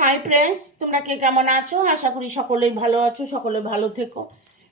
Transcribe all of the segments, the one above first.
Hi friends, তোমরা কে কেমন আছো? আশা করি সকলেই ভালো আছো, সকলে ভালো থেকো।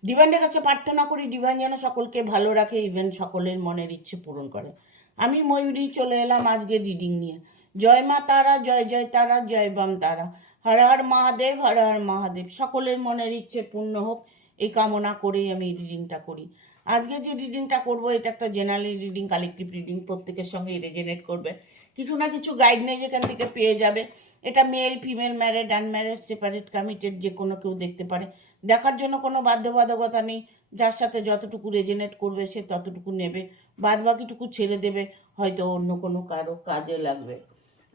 ডিভাইনের কাছে প্রার্থনা করি ডিভাইন যেন সকলকে ভালো রাখে, ইভেন সকলের মনের ইচ্ছে পূরণ করে। আমি ময়ূরী চলে এলাম আজকে রিডিং নিয়ে। জয় মা তারা, জয় জয় তারা, জয় বাম তারা। হর হর মহাদেব, হর হর মহাদেব। সকলের মনের ইচ্ছে পূর্ণ হোক এই কামনা করেই আমি রিডিংটা করি। আজকে যে রিডিংটা করব এটা একটা জেনারেল রিডিং, কালেকটিভ রিডিং, প্রত্যেকের সঙ্গে রেজোনেট করবে। কিছু না কিছু গাইডনেস এখান থেকে পেয়ে যাবে। এটা male, female, married, unmarried, separate, committed, যে কোনো কেউ দেখতে পারে। দেখার জন্য কোনো বাধ্যবাধকতা নেই। যার সাথে যতটুকু রেজোনেট করবে সে ততটুকু নেবে, বাদ বাকিটুকু ছেড়ে দেবে, হয়তো অন্য কোনো কারো কাজে লাগবে।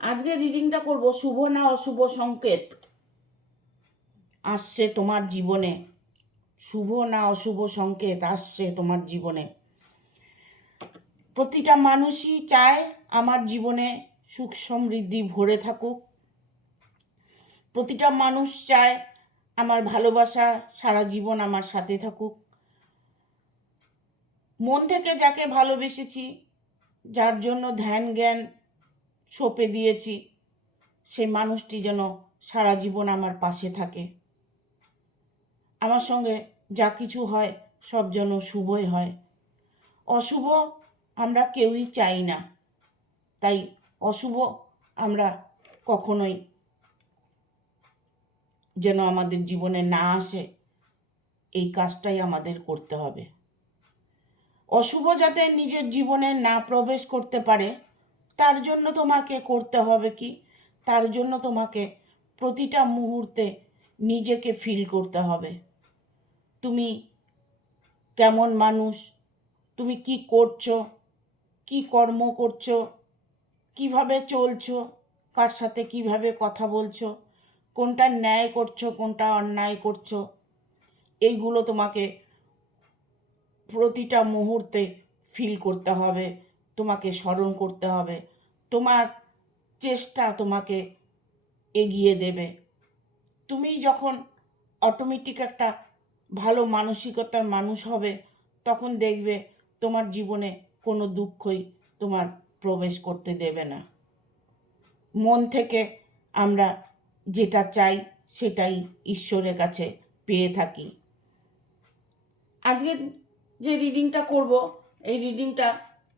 আজকে রিডিংটা করব শুভ না অশুভ সংকেত আসছে তোমার জীবনে। শুভ না অশুভ সংকেত আসছে তোমার জীবনে। প্রতিটা মানুষই চায় আমার জীবনে সুখ সমৃদ্ধি ভরে থাকুক। প্রতিটা মানুষ চায় আমার ভালোবাসা সারা জীবন আমার সাথে থাকুক। মন থেকে যাকে ভালোবেসেছি, যার জন্য ধ্যান জ্ঞান সঁপে দিয়েছি, সেই মানুষটি যেন সারা জীবন আমার পাশে থাকে। আমার সঙ্গে যা কিছু হয় সব যেন শুভই হয়। অশুভ আমরা কেউই চাই না, তাই অশুভ আমরা কখনোই যেন আমাদের জীবনে না আসে, এই কাজটাই আমাদের করতে হবে। অশুভ যাতে নিজের জীবনে না প্রবেশ করতে পারে তার জন্য তোমাকে করতে হবে কি, তার জন্য তোমাকে প্রতিটা মুহূর্তে নিজেকে ফিল করতে হবে। তুমি কেমন মানুষ, তুমি কি করছো, কি কর্ম করছো, কিভাবে চলছো, কার সাথে কিভাবে কথা বলছো, কোনটা ন্যায় করছো, কোনটা অন্যায় করছো, এইগুলো তোমাকে প্রতিটা মুহূর্তে ফিল করতে হবে, তোমাকে স্মরণ করতে হবে। তোমার চেষ্টা তোমাকে এগিয়ে দেবে। তুমি যখন অটোমেটিক একটা ভালো মানসিকতার মানুষ হবে, তখন দেখবে তোমার জীবনে কোনো দুঃখই তোমার প্রবেশ করতে দেবে না। মন থেকে আমরা যেটা চাই সেটাই ঈশ্বরের কাছে পেয়ে থাকি। আজকে যে রিডিংটা করব, এই রিডিংটা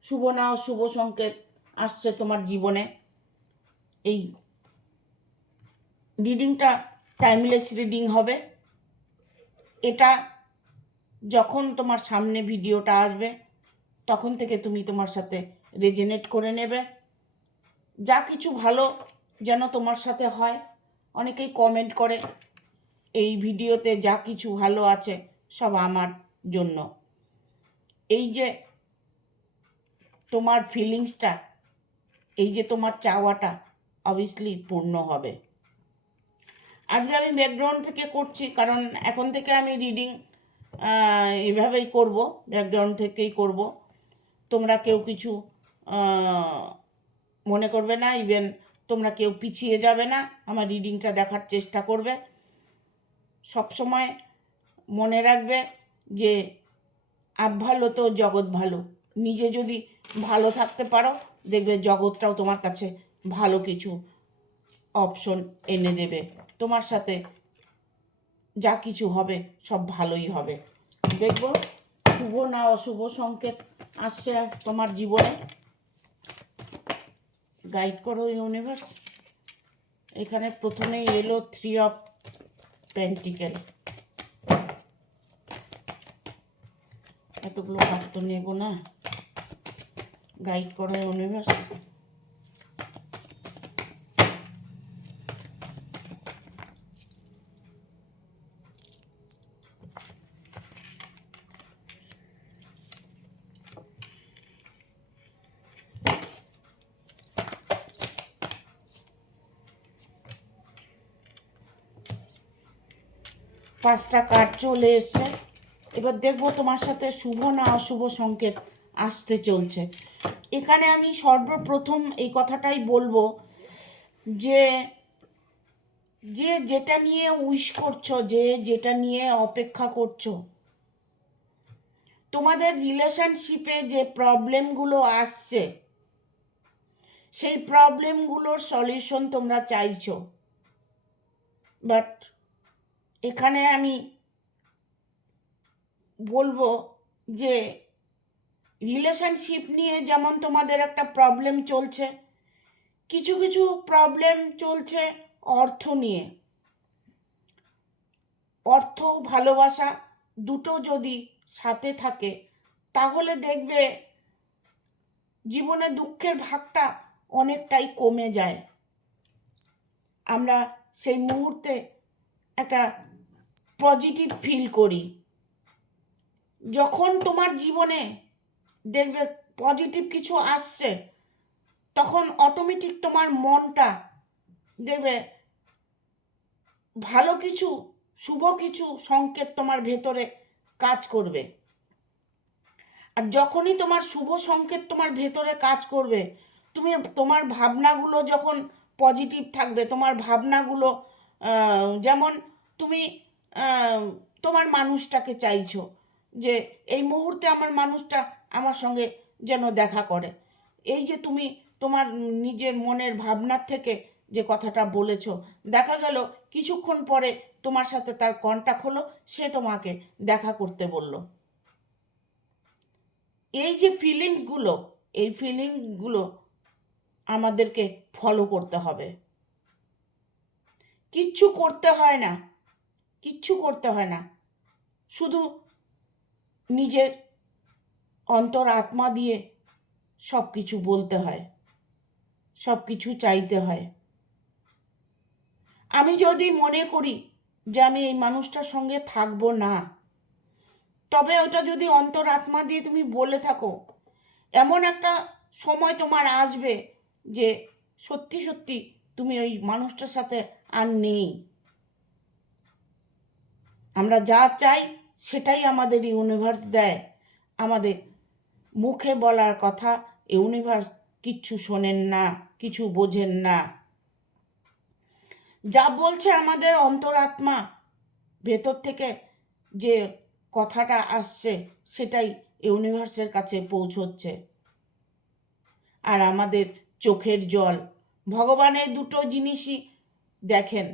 শুভ না অশুভ সংকেত আসছে তোমার জীবনে। এই রিডিংটা টাইমলেস রিডিং হবে। এটা যখন তোমার সামনে ভিডিওটা আসবে তখন থেকে তুমি তোমার সাথে রেজোনেট করে নেবে। যা কিছু ভালো যেন তোমার সাথে হয়। অনেকেই কমেন্ট করে এই ভিডিওতে যা কিছু ভালো আছে সব আমার জন্য। এই যে তোমার ফিলিংসটা, এই যে তোমার চাওয়াটা অবভিয়াসলি পূর্ণ হবে। আজকে আমি ব্যাকগ্রাউন্ড থেকে করছি, কারণ এখন থেকে আমি রিডিং এভাবেই করব, ব্যাকগ্রাউন্ড থেকেই করব। তোমরা কেউ কিছু মনে করবে না, ইভেন তোমরা কেউ পিছিয়ে যাবে না, আমার রিডিংটা দেখার চেষ্টা করবে। সবসময় মনে রাখবে যে আপ ভালো তো জগৎ ভালো। নিজে যদি ভালো থাকতে পারো, দেখবে জগৎটাও তোমার কাছে ভালো কিছু অপশন এনে দেবে। তোমার সাথে যা কিছু হবে সব ভালোই হবে। দেখব শুভ না অশুভ সংকেত আসছে তোমার জীবনে। গাইড করো ইউনিভার্স। এখানে প্রথমেই এলো 3 অফ পেন্টিকেল। এতগুলো কার্ড তো নেব না। গাইড করো ইউনিভার্স। পাঁচটা কার্ড চলে এসছে। এবার দেখবো তোমার সাথে শুভ না অশুভ সংকেত আসতে চলছে। এখানে আমি সর্বপ্রথম এই কথাটাই বলবো যে যে যেটা নিয়ে উইশ করছো, যে যেটা নিয়ে অপেক্ষা করছো, তোমাদের রিলেশনশিপে যে প্রবলেমগুলো আসছে সেই প্রবলেমগুলোর সলিউশন তোমরা চাইছো। বাট এখানে আমি বলবো যে রিলেশনশিপ নিয়ে যেমন তোমাদের একটা প্রবলেম চলছে, কিছু কিছু প্রবলেম চলছে অর্থ নিয়ে। অর্থ ভালোবাসা দুটো যদি সাথে থাকে তাহলে দেখবে জীবনে দুঃখের ভাগটা অনেকটাই কমে যায়। আমরা সেই মুহূর্তে একটা পজিটিভ ফিল করি। যখন তোমার জীবনে দেখবে পজিটিভ কিছু আসছে তখন অটোমেটিক তোমার মনটা দেখবে ভালো কিছু, শুভ কিছু সংকেত তোমার ভেতরে কাজ করবে। আর যখনই তোমার শুভ সংকেত তোমার ভেতরে কাজ করবে, তুমি তোমার ভাবনাগুলো যখন পজিটিভ থাকবে, তোমার ভাবনাগুলো যেমন তুমি তোমার মানুষটাকে চাইছো যে এই মুহূর্তে আমার মানুষটা আমার সঙ্গে যেন দেখা করে। এই যে তুমি তোমার নিজের মনের ভাবনার থেকে যে কথাটা বলেছো, দেখা গেল কিছুক্ষণ পরে তোমার সাথে তার কন্টাক্ট হলো, সে তোমাকে দেখা করতে বলল। এই যে ফিলিংসগুলো, এই ফিলিংসগুলো আমাদেরকে ফলো করতে হবে। কিচ্ছু করতে হয় না, কিচ্ছু করতে হয় না, শুধু নিজের অন্তর আত্মা দিয়ে সব কিছু বলতে হয়, সব কিছু চাইতে হয়। আমি যদি মনে করি যে আমি এই মানুষটার সঙ্গে থাকবো না, তবে ওটা যদি অন্তর আত্মা দিয়ে তুমি বলে থাকো, এমন একটা সময় তোমার আসবে যে সত্যি সত্যি তুমি ওই মানুষটার সাথে আর নেই। আমরা যা চাই সেটাই আমাদের ইউনিভার্স দেয়। আমাদের মুখে বলার কথা ইউনিভার্স কিচ্ছু শোনেন না, কিছু বোঝেন না। যা বলছে আমাদের অন্তরাত্মা, ভেতর থেকে যে কথাটা আসছে সেটাই ইউনিভার্সের কাছে পৌঁছচ্ছে। আর আমাদের চোখের জল, ভগবানের দুটো জিনিসই দেখেন।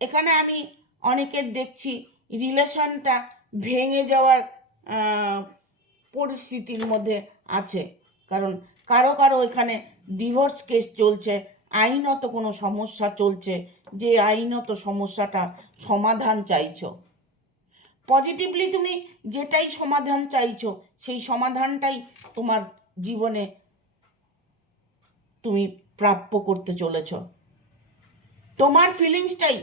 এখানে আমি অনেকের দেখছি রিলেশনটা ভেঙে যাওয়ার পরিস্থিতির মধ্যে আছে, কারণ কারো কারো এখানে ডিভোর্স কেস চলছে, আইনত কোনো সমস্যা চলছে, যে আইনত সমস্যাটা সমাধান চাইছো। পজিটিভলি তুমি যেটাই সমাধান চাইছো সেই সমাধানটাই তোমার জীবনে তুমি প্রাপ্য করতে চলেছ। তোমার ফিলিংসটাই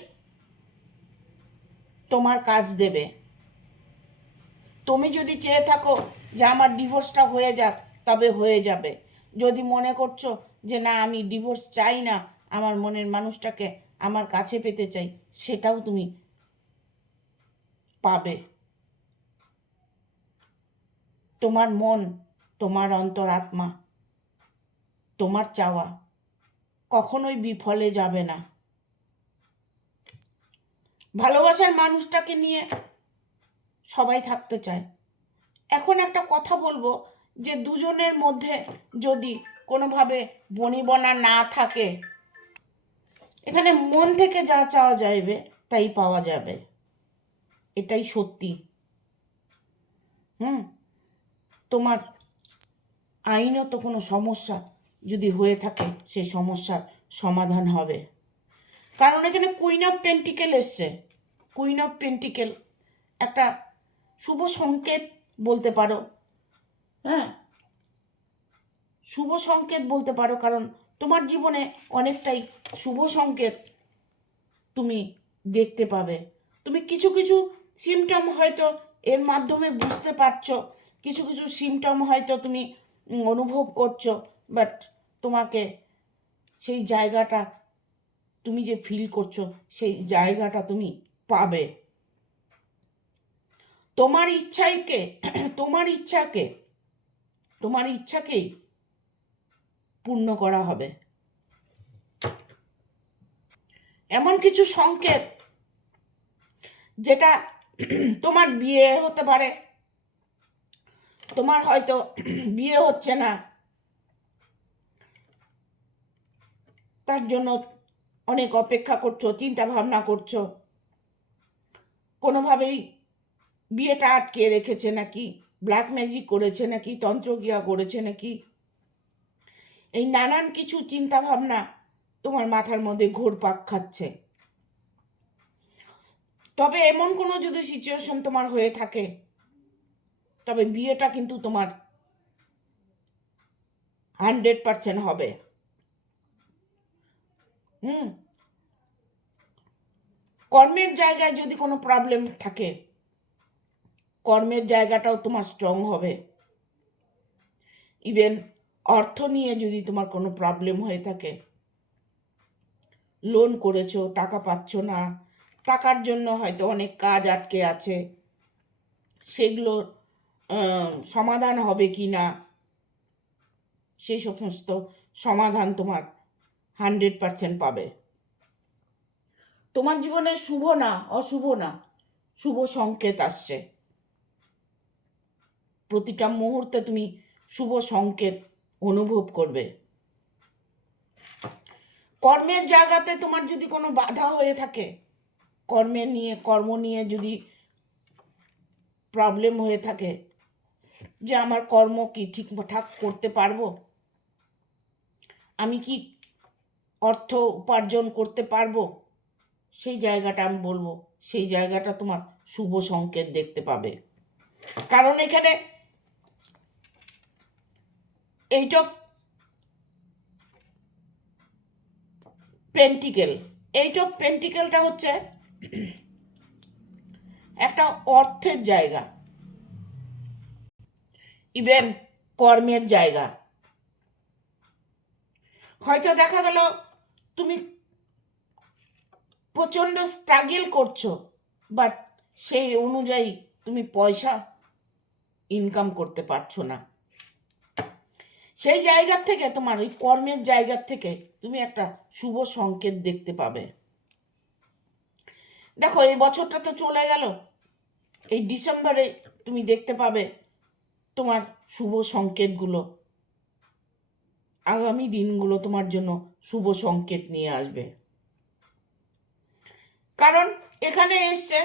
তোমার কাজ দেবে। তুমি যদি চেয়ে থাকো যে আমার ডিভোর্সটা হয়ে যাক, তবে হয়ে যাবে। যদি মনে করছো যে না আমি ডিভোর্স চাই না, আমার মনের মানুষটাকে আমার কাছে পেতে চাই, সেটাও তুমি পাবে। তোমার মন, তোমার অন্তরাত্মা, তোমার চাওয়া কখনোই বিফলে যাবে না। ভালোবাসার মানুষটাকে নিয়ে সবাই থাকতে চায়। এখন একটা কথা বলবো যে দুজনের মধ্যে যদি কোনোভাবে বনিবনা না থাকে, এখানে মন থেকে যা চাওয়া যাবে তাই পাওয়া যাবে, এটাই সত্যি। তোমার আইনত কোনো সমস্যা যদি হয়ে থাকে সেই সমস্যার সমাধান হবে। কারণ এখানে কুইন অফ পেন্টিকেল এসছে। কুইন অফ পেন্টিকেল একটা শুভ সংকেত বলতে পারো। হ্যাঁ, শুভ সংকেত বলতে পারো, কারণ তোমার জীবনে অনেকটাই শুভ সংকেত তুমি দেখতে পাবে। তুমি কিছু কিছু সিমটম হয়তো এর মাধ্যমে বুঝতে পারছো, কিছু কিছু সিমটম হয়তো তুমি অনুভব করছো, বাট তোমাকে সেই জায়গাটা, তুমি যে ফিল করছো সেই জায়গাটা তুমি পাবে। তোমার ইচ্ছাকে তোমার ইচ্ছাকে তোমার ইচ্ছাকেই পূর্ণ করা হবে। এমন কিছু সংকেত যেটা তোমার বিয়ে হতে পারে, তোমার হয়তো বিয়ে হচ্ছে না, তার জন্য অনেক অপেক্ষা করছো, চিন্তা ভাবনা করছো, কোনোভাবেই বিয়েটা আটকে রেখেছে নাকি, ব্ল্যাক ম্যাজিক করেছে নাকি, তন্ত্রক্রিয়া করেছে নাকি, এই নানান কিছু চিন্তা ভাবনা তোমার মাথার মধ্যে ঘুরপাক খাচ্ছে। তবে এমন কোনো যদি সিচুয়েশন তোমার হয়ে থাকে, তবে বিয়েটা কিন্তু তোমার 100% হবে। কর্মের জায়গায় যদি কোনো প্রবলেম থাকে, কর্মের জায়গাটাও তোমার স্ট্রং হবে। ইভেন অর্থ নিয়ে যদি তোমার কোনো প্রবলেম হয়ে থাকে, লোন করেছো, টাকা পাচ্ছ না, টাকার জন্য হয়তো অনেক কাজ আটকে আছে, সেগুলো সমাধান হবে কি না, সেই সমস্ত সমাধান তোমার 100% পাবে। তোমার জীবনে শুভ না অশুভ না, শুভ সংকেত আসছে। প্রতিটা মুহূর্তে তুমি শুভ সংকেত অনুভব করবে। কর্মের জায়গাতে তোমার যদি কোনো বাধা হয়ে থাকে, কর্ম নিয়ে যদি প্রবলেম হয়ে থাকে, যে আমার কর্ম কি ঠিকঠাক করতে পারবো, আমি কি অর্থ উপার্জন করতে পারবো, সেই জায়গাটা আমি বলবো, সেই জায়গাটা তোমার শুভ সংকেত দেখতে পাবে। কারণ এখানে এইট অফ পেন্টিকেলটা হচ্ছে একটা অর্থের জায়গা, ইভেন কর্মের জায়গা। হয়তো দেখা গেল তুমি প্রচণ্ড স্ট্রাগল করছো, বাট সেই অনুযায়ী তুমি পয়সা ইনকাম করতে পারছো না। সেই জায়গার থেকে, তোমার ওই কর্মের জায়গার থেকে তুমি একটা শুভ সংকেত দেখতে পাবে। দেখো, এই বছরটা তো চলে গেল, এই ডিসেম্বরে তুমি দেখতে পাবে তোমার শুভ সংকেতগুলো, আগামী দিনগুলো তোমার জন্য শুভ সংকেত নিয়ে আসবে। কারণ এখানে এসছে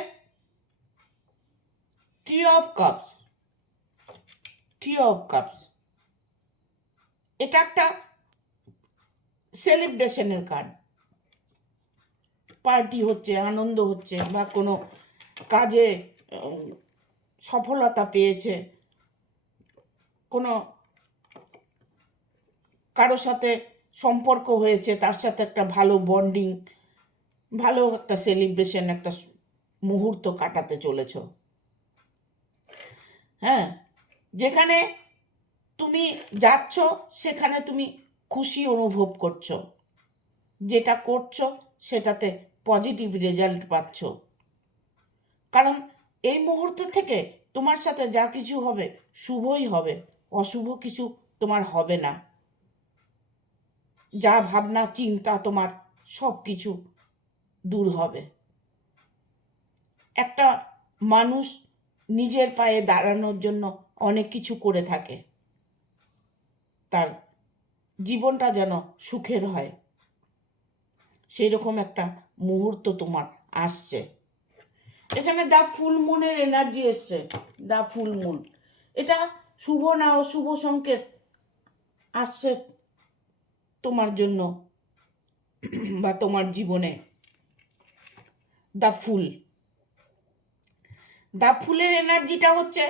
থ্রি অফ কাপস। এটা একটা সেলিব্রেশনের কার্ড। পার্টি হচ্ছে, আনন্দ হচ্ছে, বা কোনো কাজে সফলতা পেয়েছে, কোনো কারোর সাথে সম্পর্ক হয়েছে, তার সাথে একটা ভালো বন্ডিং, ভালো একটা সেলিব্রেশন, একটা মুহূর্ত কাটাতে চলেছ। হ্যাঁ, যেখানে তুমি যাচ্ছ সেখানে তুমি খুশি অনুভব করছো, যেটা করছো সেটাতে পজিটিভ রেজাল্ট পাচ্ছ। কারণ এই মুহূর্ত থেকে তোমার সাথে যা কিছু হবে শুভই হবে, অশুভ কিছু তোমার হবে না। যা ভাবনা চিন্তা তোমার সব কিছু দূর হবে। একটা মানুষ নিজের পায়ে দাঁড়ানোর জন্য অনেক কিছু করে থাকে, তার জীবনটা যেন সুখের হয়, সেই রকম একটা মুহূর্ত তোমার আসছে। এখানে দ্য ফুল মুনের এনার্জি এসছে। দ্য ফুল মুন, এটা শুভ না অশুভ সংকেত আসছে তোমার জন্য বা তোমার জীবনে। দ্য ফুলের এনার্জিটা হচ্ছে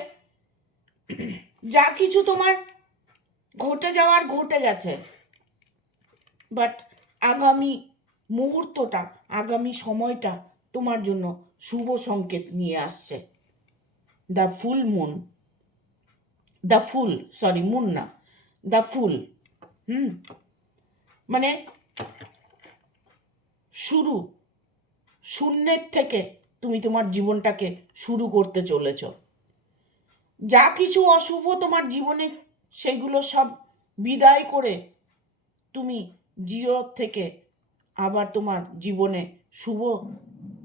যা কিছু তোমার ঘটে যাওয়ার ঘটে গেছে, বাট আগামী মুহূর্তটা, আগামী সময়টা তোমার জন্য শুভ সংকেত নিয়ে আসছে। দ্য ফুল মুন, মুন না, দ্য ফুল। মানে শূন্যের থেকে তুমি তোমার জীবনটাকে শুরু করতে চলেছ। যা কিছু অশুভ তোমার জীবনে, সেগুলো সব বিদায় করে তুমি জিরো থেকে আবার তোমার জীবনে শুভ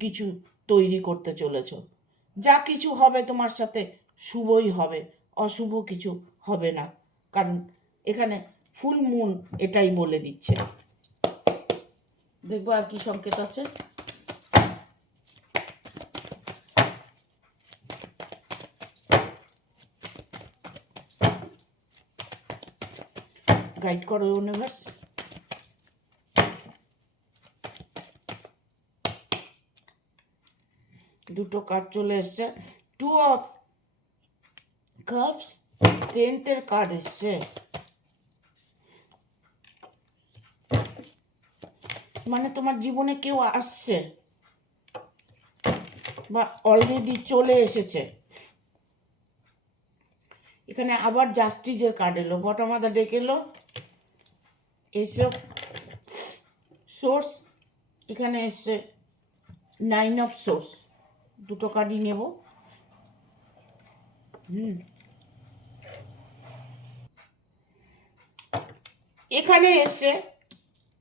কিছু তৈরি করতে চলেছ। যা কিছু হবে তোমার সাথে শুভই হবে, অশুভ কিছু হবে না। কারণ এখানে ফুল মুন এটাই বলে দিচ্ছে। দেখবো আর কি সংকেত আছে। গাইড করো ইউনিভার্স। দুটো কার্ড চলে এসছে, 2 অফ কাপস, 10th কার্ড এসছে। মানে তোমার জীবনে কেউ আসছে বা অলরেডি চলে এসেছে। এখানে আবার জাস্টিসের কার্ড এলো, বটম অফ দ্য ডেক এলো, এসে সোর্স, এখানে এসছে 9 অফ সোর্স। দুটো কার্ডই নেব। এখানে এসছে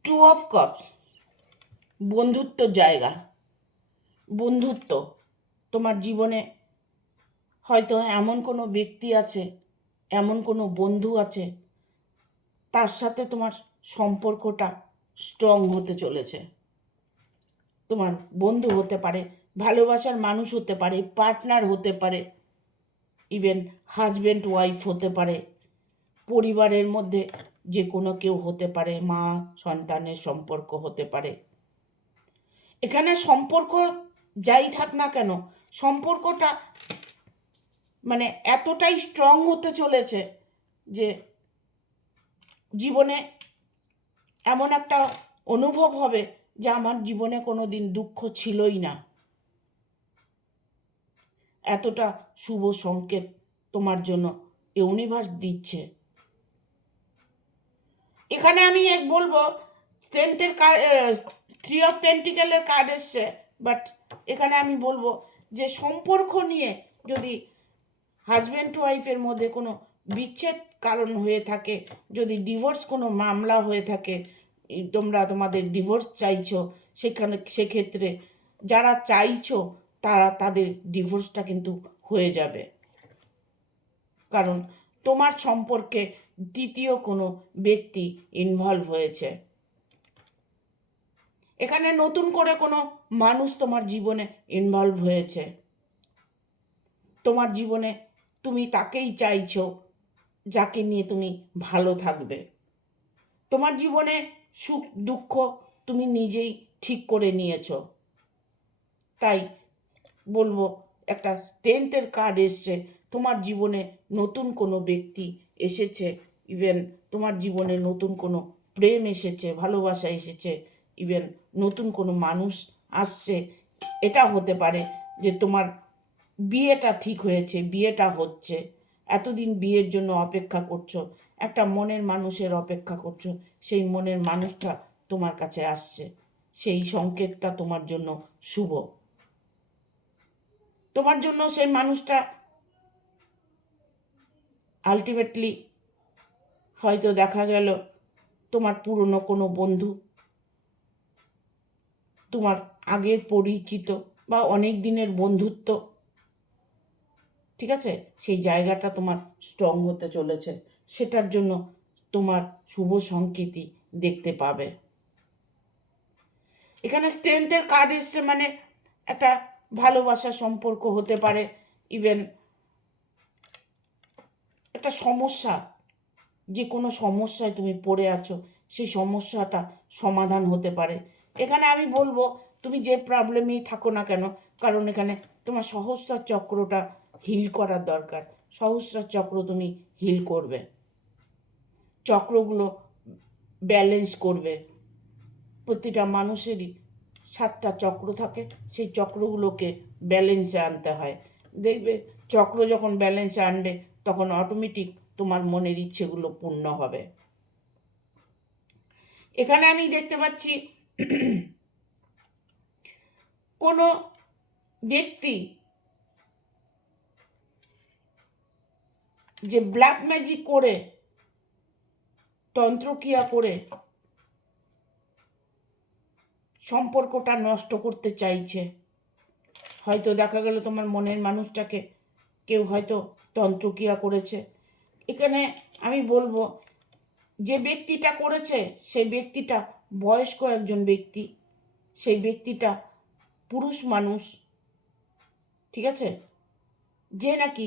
2 অফ কাপস, বন্ধুত্ব জায়গা, বন্ধুত্ব। তোমার জীবনে হয়তো এমন কোনো ব্যক্তি আছে, এমন কোনো বন্ধু আছে, তার সাথে তোমার সম্পর্কটা স্ট্রং হতে চলেছে। তোমার বন্ধু হতে পারে, ভালোবাসার মানুষ হতে পারে, পার্টনার হতে পারে, ইভেন হাজব্যান্ড ওয়াইফ হতে পারে, পরিবারের মধ্যে যে কোনো কেউ হতে পারে, মা সন্তানের সম্পর্ক হতে পারে। এখানে সম্পর্ক যাই থাক না কেন, সম্পর্কটা মানে এতটাই স্ট্রং হতে চলেছে যে জীবনে এমন একটা অনুভব হবে যে আমার জীবনে কোনো দিন দুঃখ ছিলই না। এতটা শুভ সংকেত তোমার জন্য ইউনিভার্স দিচ্ছে। এখানে আমি বলবো 3 অফ পেন্টিকেলের কার্ড এসছে, বাট এখানে আমি বলবো যে সম্পর্ক নিয়ে যদি হাজব্যান্ড ওয়াইফের মধ্যে কোনো বিচ্ছেদ কারণ হয়ে থাকে, যদি ডিভোর্স কোনো মামলা হয়ে থাকে, তোমরা তোমাদের ডিভোর্স চাইছো, সেক্ষেত্রে যারা চাইছো তাদের ডিভোর্সটা কিন্তু হয়ে যাবে। কারণ তোমার সম্পর্কে দ্বিতীয় কোনো ব্যক্তি ইনভলভ হয়েছে। এখানে নতুন করে কোনো মানুষ তোমার জীবনে ইনভলভ হয়েছে। তোমার জীবনে তুমি তাকেই চাইছো যাকে নিয়ে তুমি ভালো থাকবে। তোমার জীবনে সুখ দুঃখ তুমি নিজেই ঠিক করে নিয়েছো। তাই বলবো একটা 10th কার্ড এসছে, তোমার জীবনে নতুন কোনো ব্যক্তি এসেছে, ইভেন তোমার জীবনে নতুন কোনো প্রেম এসেছে, ভালোবাসা এসেছে, ইভেন নতুন কোনো মানুষ আসছে। এটা হতে পারে যে তোমার বিয়েটা ঠিক হয়েছে, বিয়েটা হচ্ছে, এতদিন বিয়ের জন্য অপেক্ষা করছো, একটা মনের মানুষের অপেক্ষা করছো, সেই মনের মানুষটা তোমার কাছে আসছে। সেই সংকেতটা তোমার জন্য শুভ। তোমার জন্য সেই মানুষটা আলটিমেটলি হয়তো দেখা গেল তোমার পুরনো কোনো বন্ধু, তোমার আগের পরিচিত বা অনেক দিনের বন্ধুত্ব। ঠিক আছে, সেই জায়গাটা তোমার স্ট্রং হতে চলেছে, সেটার জন্য তোমার শুভ সংকেতই দেখতে পাবে। এখানে 10th কার্ড এসছে, মানে একটা ভালোবাসার সম্পর্ক হতে পারে, ইভেন একটা সমস্যা, যে কোনো সমস্যায় তুমি পড়ে আছো, সেই সমস্যাটা সমাধান হতে পারে। এখানে আমি বলবো তুমি যে প্রবলেমেই থাকো না কেন, কারণ এখানে তোমার সহস্রার চক্রটা হিল করার দরকার। সহস্রার চক্র তুমি হিল করবে, চক্রগুলো ব্যালেন্স করবে। প্রতিটা মানুষেরই 7টা চক্র থাকে, সেই চক্রগুলোকে ব্যালেন্সে আনতে হয়। দেখবে চক্র যখন ব্যালেন্সে আনবে তখন অটোমেটিক তোমার মনের ইচ্ছেগুলো পূর্ণ হবে। এখানে আমি দেখতে পাচ্ছি কোনো ব্যক্তি যে ব্ল্যাক ম্যাজিক করে, তন্ত্রক্রিয়া করে সম্পর্কটা নষ্ট করতে চাইছে। হয়তো দেখা গেল তোমার মনের মানুষটাকে কেউ হয়তো তন্ত্রক্রিয়া করেছে। এখানে আমি বলবো যে ব্যক্তিটা করেছে সেই ব্যক্তিটা বয়স্ক একজন ব্যক্তি, সেই ব্যক্তিটা পুরুষ মানুষ, ঠিক আছে, যে নাকি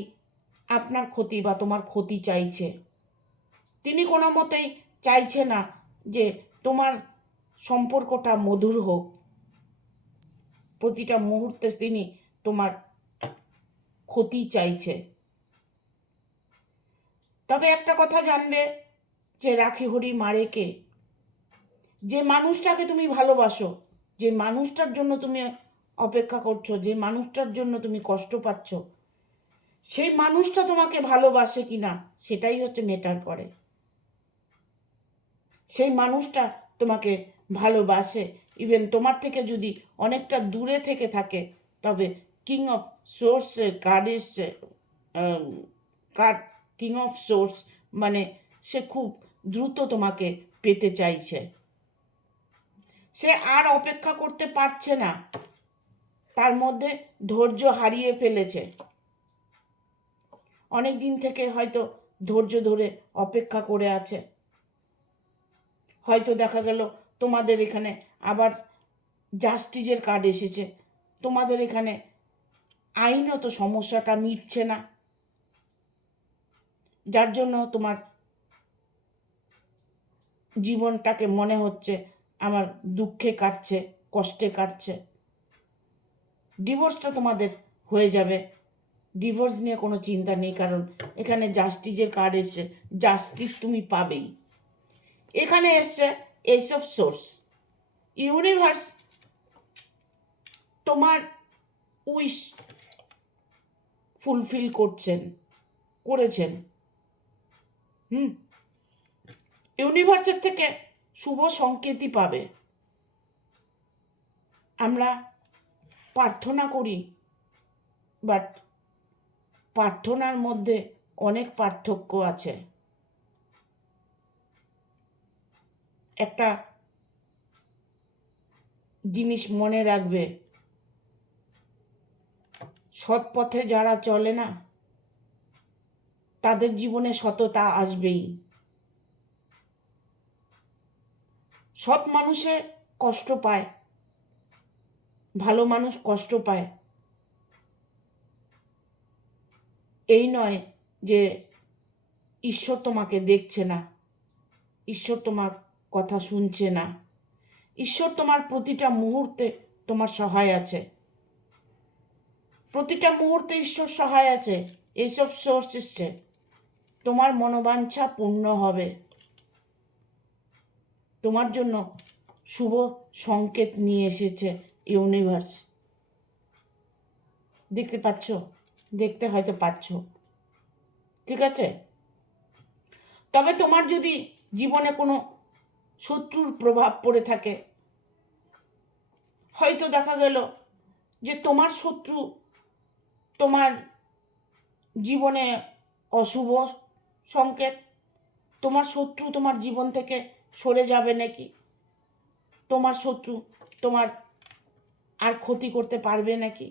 আপনার ক্ষতি বা তোমার ক্ষতি চাইছে। তিনি কোনো মতেই চাইছে না যে তোমার সম্পর্কটা মধুর হোক। প্রতিটা মুহূর্তে তিনি তোমার ক্ষতি চাইছে। তবে একটা কথা জানবে যে রাখি হরি মারে কে। যে মানুষটাকে তুমি ভালোবাসো, যে মানুষটার জন্য তুমি অপেক্ষা করছো, যে মানুষটার জন্য তুমি কষ্ট পাচ্ছ, সেই মানুষটা তোমাকে ভালোবাসে কিনা সেটাই হচ্ছে ম্যাটার করে। সেই মানুষটা তোমাকে ভালোবাসে, ইভেন তোমার থেকে যদি অনেকটা দূরে থেকে থাকে, তবে কিং অফ সোর্সের কার্ড এসছে, কার্ড কিং অফ সোর্স, মানে সে খুব দ্রুত তোমাকে পেতে চাইছে। সে আর অপেক্ষা করতে পারছে না, তার মধ্যে ধৈর্য হারিয়ে ফেলেছে। অনেক দিন থেকে হয়তো ধৈর্য ধরে অপেক্ষা করে আছে। হয়তো দেখা গেল তোমাদের এখানে আবার জাস্টিসের কার্ড এসেছে, তোমাদের এখানে আইনত সমস্যাটা মিটছে না, যার জন্য তোমার জীবনটাকে মনে হচ্ছে আমার দুঃখে কাটছে, কষ্টে কাটছে। ডিভোর্সটা তোমাদের হয়ে যাবে, ডিভোর্স নিয়ে কোনো চিন্তা নেই, কারণ এখানে জাস্টিসের কার্ড এসছে, জাস্টিস তুমি পাবেই। এখানে এসছে এস অফ সোর্স। ইউনিভার্স তোমার উইশ ফুলফিল করেছেন। ইউনিভার্সের থেকে শুভ সংকেতই পাবে। আমরা প্রার্থনা করি, বাট প্রার্থনার মধ্যে অনেক পার্থক্য আছে। একটা জিনিস মনে রাখবে, সৎ পথে যারা চলে না, তাদের জীবনে সততা আসবেই। সৎ মানুষে কষ্ট পায়, ভালো মানুষ কষ্ট পায়, এই নয় যে ঈশ্বর তোমাকে দেখছে না, ঈশ্বর তোমার কথা শুনছে না। ঈশ্বর তোমার প্রতিটা মুহূর্তে তোমার সহায় আছে, প্রতিটা মুহূর্তে ঈশ্বর সহায় আছে। এইসব সোর্স এসছে, তোমার মনোবাঞ্ছা পূর্ণ হবে। তোমার জন্য শুভ সংকেত নিয়ে এসেছে ইউনিভার্স। দেখতে পাচ্ছ? দেখতে হয়তো পাচ্ছ, ঠিক আছে। তবে তোমার যদি জীবনে কোনো শত্রুর প্রভাব পড়ে থাকে, হয়তো দেখা গেল যে তোমার শত্রু তোমার জীবনে অশুভ সংকেত, তোমার শত্রু তোমার জীবন থেকে সরে যাবে নাকি, তোমার শত্রু তোমার আর ক্ষতি করতে পারবে নাকি?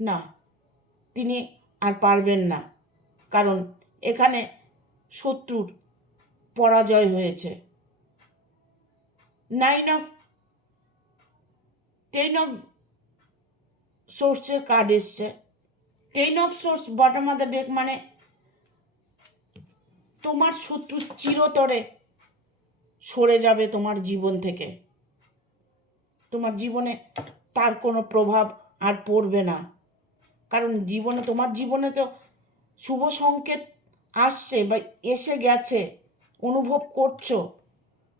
না, তিনি আর পারবেন না, কারণ এখানে শত্রুর পরাজয় হয়েছে। 10 অফ সোর্সের কার্ড এসছে। 10 of swords bottom of the deck, মানে তোমার শত্রু চিরতরে সরে যাবে তোমার জীবন থেকে। তোমার জীবনে তার কোনো প্রভাব আর পড়বে না, কারণ তোমার জীবনে তো শুভ সংকেত আসছে বা এসে গেছে, অনুভব করছো।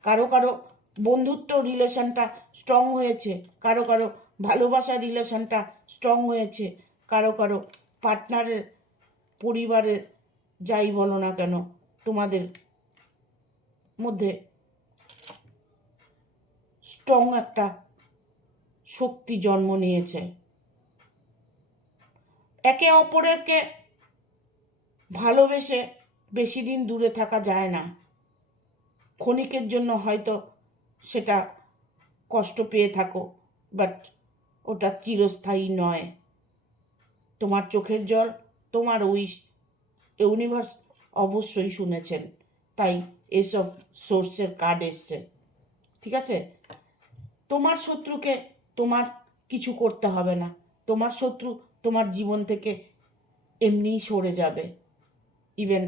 কারো কারো বন্ধুত্ব রিলেশনটা স্ট্রং হয়েছে, কারো কারো ভালোবাসার রিলেশনটা স্ট্রং হয়েছে, কারো কারো পার্টনারের পরিবারের যাই বলো না কেন, তোমাদের মধ্যে স্ট্রং একটা শক্তি জন্ম নিয়েছে। একে অপরকে ভালোবেসে বেশি দিন দূরে থাকা যায় না। ক্ষণিকের জন্য হয়তো সেটা কষ্ট পেয়ে থাকো, বাট ওটা চিরস্থায়ী নয়। তোমার চোখের জল, তোমার উইশ ইউনিভার্স অবশ্যই শুনেছেন, তাই এসব সোর্সের কার্ড এসছে। ঠিক আছে? তোমার শত্রুকে তোমার কিছু করতে হবে না, তোমার শত্রু তোমার জীবন থেকে এমনিই সরে যাবে। ইভেন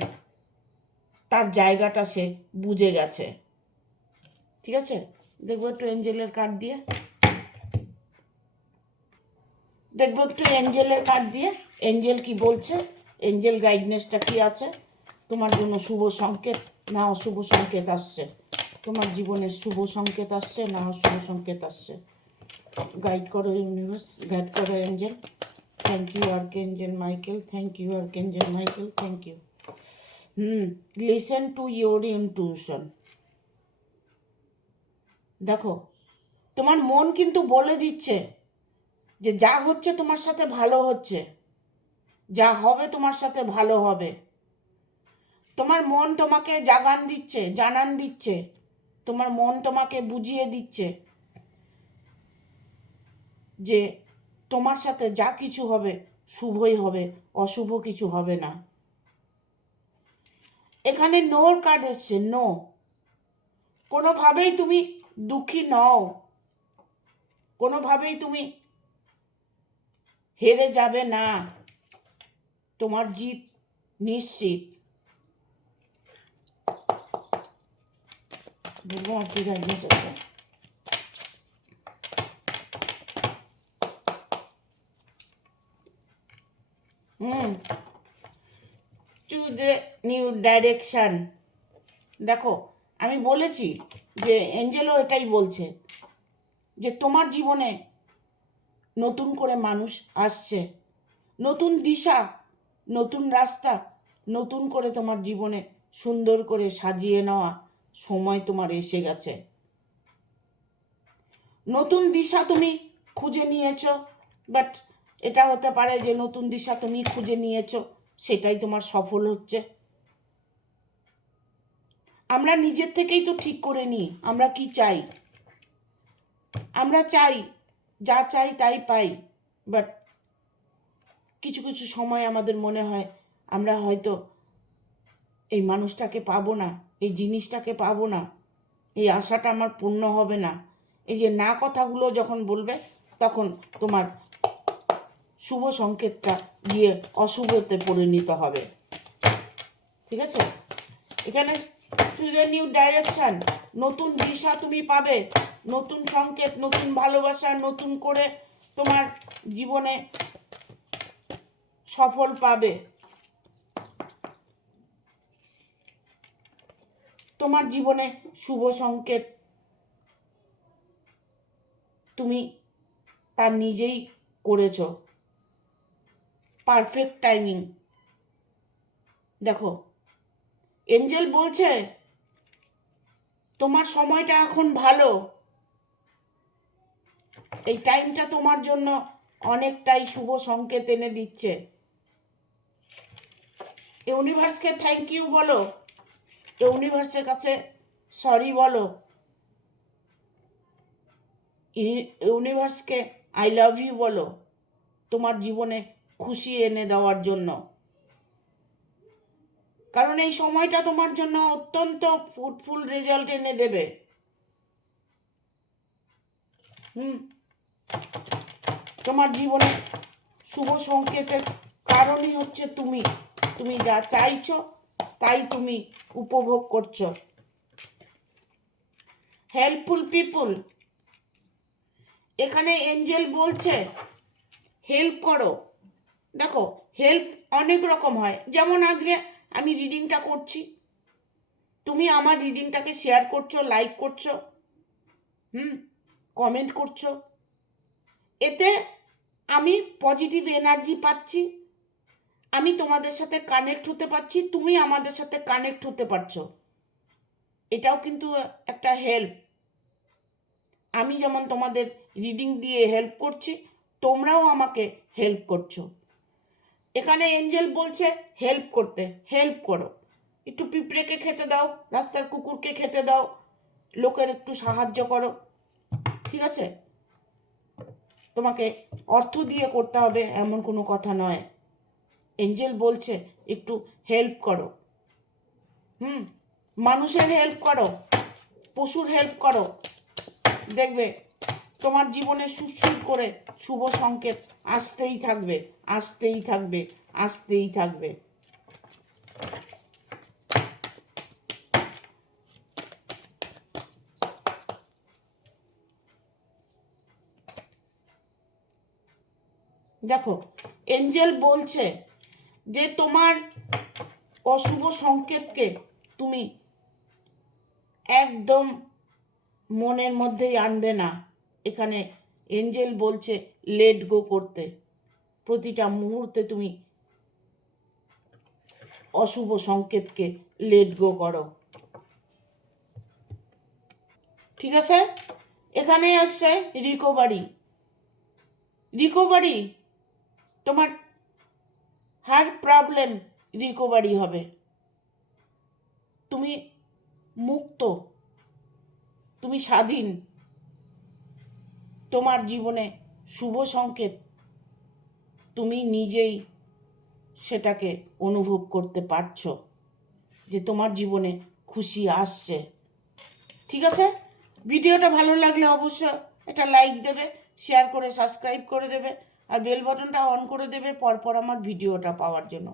তার জায়গাটা সে বুঝে গেছে। ঠিক আছে, দেখবো একটু এঞ্জেলের কার্ড দিয়ে, দেখবো একটু এঞ্জেলের কার্ড দিয়ে এঞ্জেল কি বলছে, এঞ্জেল গাইডনেসটা কি আছে তোমার জন্য। শুভ সংকেত না অশুভ সংকেত আসছে তোমার জীবনে? শুভ সংকেত আসছে না অশুভ সংকেত আসছে? গাইড করো ইউনিভার্স, গাইড করো angel. Thank you archangel Michael, thank you archangel Michael, thank you. Listen to your intuition. দেখো তোমার মন কিন্তু বলে দিচ্ছে যে যা হচ্ছে তোমার সাথে ভালো হচ্ছে, যা হবে তোমার সাথে ভালো হবে। তোমার মন তোমাকে জানান দিচ্ছে, তোমার মন তোমাকে বুঝিয়ে দিচ্ছে যে তোমার সাথে যা কিছু হবে শুভই হবে, অশুভ কিছু হবে না। এখানে নোর কার্ড এসছে, নো। কোনোভাবেই তুমি দুঃখী নও, কোনোভাবেই তুমি হেরে যাবে না, তোমার জিত নিশ্চিত। বুঝবো আর কি গাইডেন্স আছে। Choose a new direction. দেখো আমি বলেছি যে এঞ্জেলও এটাই বলছে যে তোমার জীবনে নতুন করে মানুষ আসছে, নতুন দিশা, নতুন রাস্তা, নতুন করে তোমার জীবনে সুন্দর করে সাজিয়ে নেওয়া সময় তোমার এসে গেছে। নতুন দিশা তুমি খুঁজে নিয়েছো, বাট এটা হতে পারে যে নতুন দিশা তুমি খুঁজে নিয়েছো সেটাই তোমার সফল হচ্ছে। আমরা নিজের থেকেই তো ঠিক করে নিই আমরা কি চাই। আমরা চাই, যা চাই তাই পাই, বাট কিছু কিছু সময় আমাদের মনে হয় আমরা হয়তো এই মানুষটাকে পাবো না, এই জিনিসটাকে পাবো না, এই আশাটা আমার পূর্ণ হবে না। এই যে না কথাগুলো যখন বলবে তখন তোমার শুভ সংকেতটা গিয়ে অশুভতে পরিণত হবে। ঠিক আছে, এখানে চুজ এ নিউ ডাইরেকশন, নতুন দিশা তুমি পাবে, নতুন সংকেত, নতুন ভালোবাসা, নতুন করে তোমার জীবনে সফল পাবে। তোমার জীবনে শুভ সংকেত তুমি তার নিজেই করেছো, পারফেক্ট টাইমিং। দেখো এঞ্জেল বলছে তোমার সময়টা এখন ভালো, এই টাইমটা তোমার জন্য অনেকটাই শুভ সংকেত এনে দিচ্ছে। ইউনিভার্সকে থ্যাংক ইউ বলো, ইউনিভার্সের কাছে সরি বলো, ইউনিভার্সকে আই লাভ ইউ বলো তোমার জীবনে খুশি এনে দেওয়ার জন্য। কারণ এই সময়টা তোমার জন্য অত্যন্ত ফ্রুটফুল রেজাল্ট এনে দেবে। তোমার জীবনে শুভ সংকেতের কারণই হচ্ছে তুমি, তুমি যা চাইছো তাই তুমি উপভোগ করছো। হেল্পফুল পিপুল, এখানে এঞ্জেল বলছে হেল্প করো। দেখো হেল্প অনেক রকম হয়, যেমন আজকে আমি রিডিংটা করছি, তুমি আমার রিডিংটাকে শেয়ার করছো, লাইক করছো, কমেন্ট করছো, এতে আমি পজিটিভ এনার্জি পাচ্ছি, আমি তোমাদের সাথে কানেক্ট হতে পারছি, তুমি আমাদের সাথে কানেক্ট হতে পারছো। এটাও কিন্তু একটা হেল্প। আমি যেমন তোমাদের রিডিং দিয়ে হেল্প করছি, তোমরাও আমাকে হেল্প করছো। এখানে এঞ্জেল বলছে হেল্প করতে, হেল্প করো, একটু পিঁপড়েকে খেতে দাও, রাস্তার কুকুরকে খেতে দাও, লোকের একটু সাহায্য করো। ঠিক আছে, তোমাকে অর্থ দিয়ে করতে হবে এমন কোনো কথা নয়। এঞ্জেল বলছে একটু হেল্প করো, মানুষের হেল্প করো, পশুর হেল্প করো, দেখবে তোমার জীবনে সুরসুর করে শুভ সংকেত আসতেই থাকবে, আসতেই থাকবে, আসতেই থাকবে। দেখো, এঞ্জেল বলছে যে তোমার অশুভ সংকেতকে তুমি একদম মনের মধ্যেই আনবে না। এখানে এঞ্জেল বলছে লেট গো করতে। প্রতিটা মুহূর্তে তুমি অশুভ সংকেতকে লেট গো করো, ঠিক আছে? এখানে আসছে রিকভারি। রিকভারি, তোমার হার প্রবলেম রিকভারি হবে। তুমি মুক্ত, তুমি স্বাধীন। তোমার জীবনে শুভ সংকেত তুমি নিজেই সেটাকে অনুভব করতে পারছো যে তোমার জীবনে খুশি আসছে, ঠিক আছে? ভিডিওটা ভালো লাগলে অবশ্যই একটা লাইক দেবে, শেয়ার করে সাবস্ক্রাইব করে দেবে, আর বেল বাটনটা অন করে দেবে পরপর আমার ভিডিওটা পাওয়ার জন্য।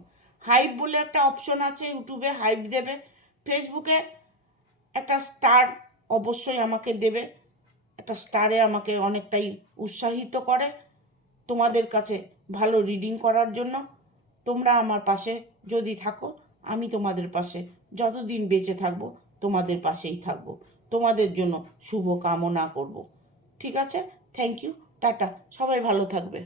হাইপ বলে একটা অপশন আছে, ইউটিউবে হাইপ দেবে। ফেসবুকে একটা স্টার অবশ্যই আমাকে দেবে। একটা স্টারে আমাকে অনেকটাই উৎসাহিত করে তোমাদের কাছে ভালো রিডিং করার জন্য। তোমরা আমার পাশে যদি থাকো, আমি তোমাদের পাশে যতদিন বেঁচে থাকবো তোমাদের পাশেই থাকবো, তোমাদের জন্য শুভ কামনা করব, ঠিক আছে? থ্যাংক ইউ, টাটা, সবাই ভালো থাকবে।